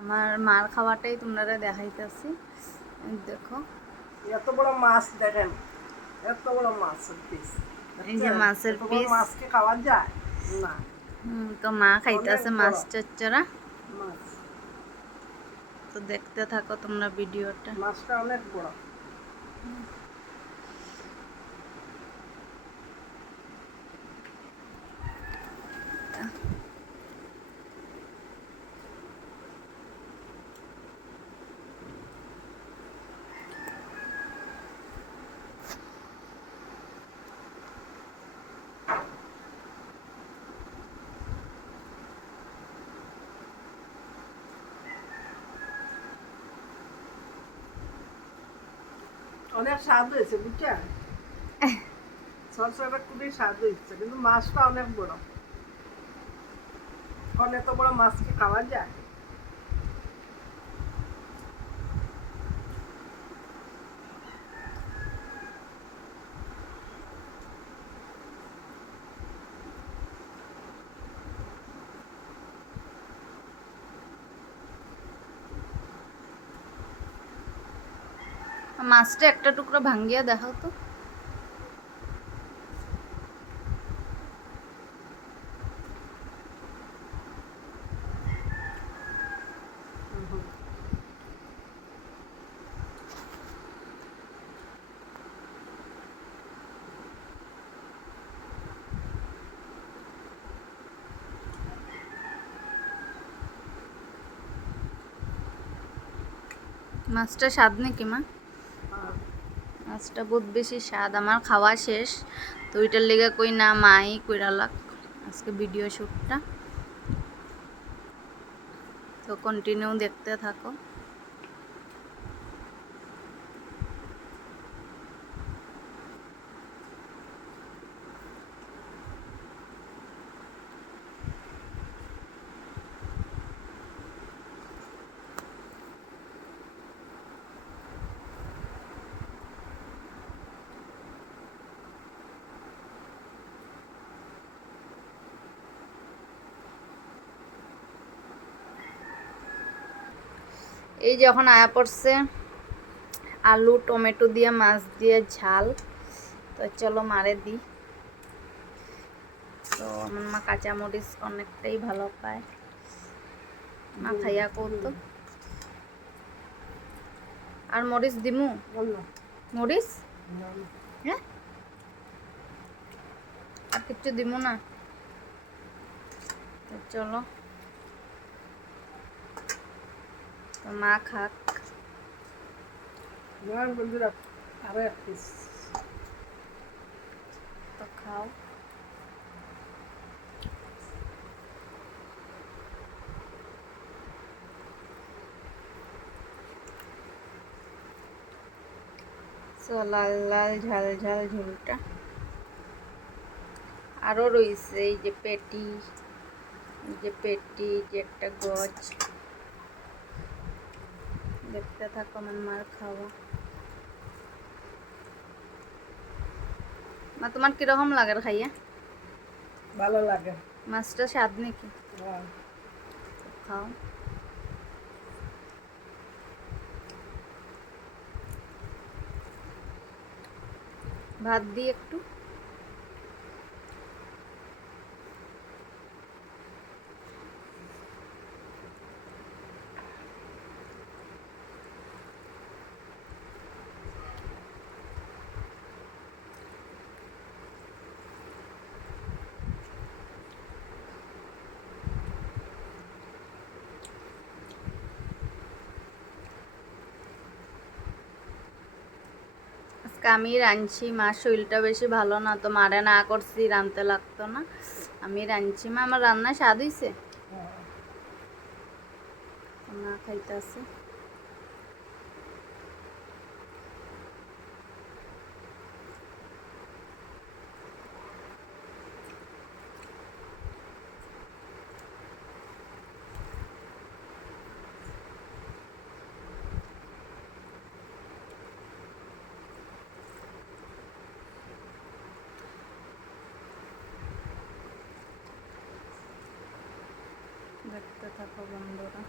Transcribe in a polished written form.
আমার মার খাওয়াটাই তোমরা দেখাইতেছি। দেখো এত বড় মাছ, দেখেন এত বড় মাছের পিস। এই যে মাছের পিস, মাছকে খাওয়া যায় না। তো মা খাইতেছে মাছ চচ্চড়া। মাছ তো দেখতে থাকো তোমরা ভিডিওটা। মাছটা অনেক বড়। অনেক স্বাদ হয়েছে, বুঝছেন? সরষেটা খুবই স্বাদ হয়েছে, কিন্তু মাছটা অনেক বড়। এত বড় মাছকে খাওয়া যায়? মাছটা একটা টুকরো ভাঙ্গিয়া দেখাও তো। মাছটা স্বাদ নাকি মা? মাছটা বহুত বেশি স্বাদ। আমার খাওয়া শেষ, তো ওইটার লেগে কই না মাই কইরা লাগ আজকে ভিডিও শ্যুটটা। তো কন্টিনিউ দেখতে থাকো। এই যখন আয়া পড়ছে আলু টমেটো দিয়ে মাছ দিয়ে ঝাল। তো চলো মারে দিই। তো আমার মা কাঁচামরিচ অনেকটাই ভালো পায়, মা খাইয়া করতো। আর মরিচ দিমু? মরিচ হ্যাঁ, আর কিছু দিমু না? তো চলো, তো মা খাক। তো খাও। লাল লাল ঝাল ঝাল ঝোলটা আরও রয়েছে। এই যে পেটি, এই যে পেটি, যে একটা গজ। দেখতে থাকো আমার মার খাওয়া। মা তোমার কিরকম লাগে খাইয়া? ভালো লাগে। মাছটা স্বাদ নাকি? খাও। ভাত দিয়ে একটু। আজকে আমি রাঁধছি, মার শরীরটা বেশি ভালো না, তো মারে না করছি, রাঁধতে লাগতো না, আমি রাঁধছি। মা আমার রান্না স্বাদ হয়েছে? মা খাইতেছে। দেখতে থাকো বন্ধুরা।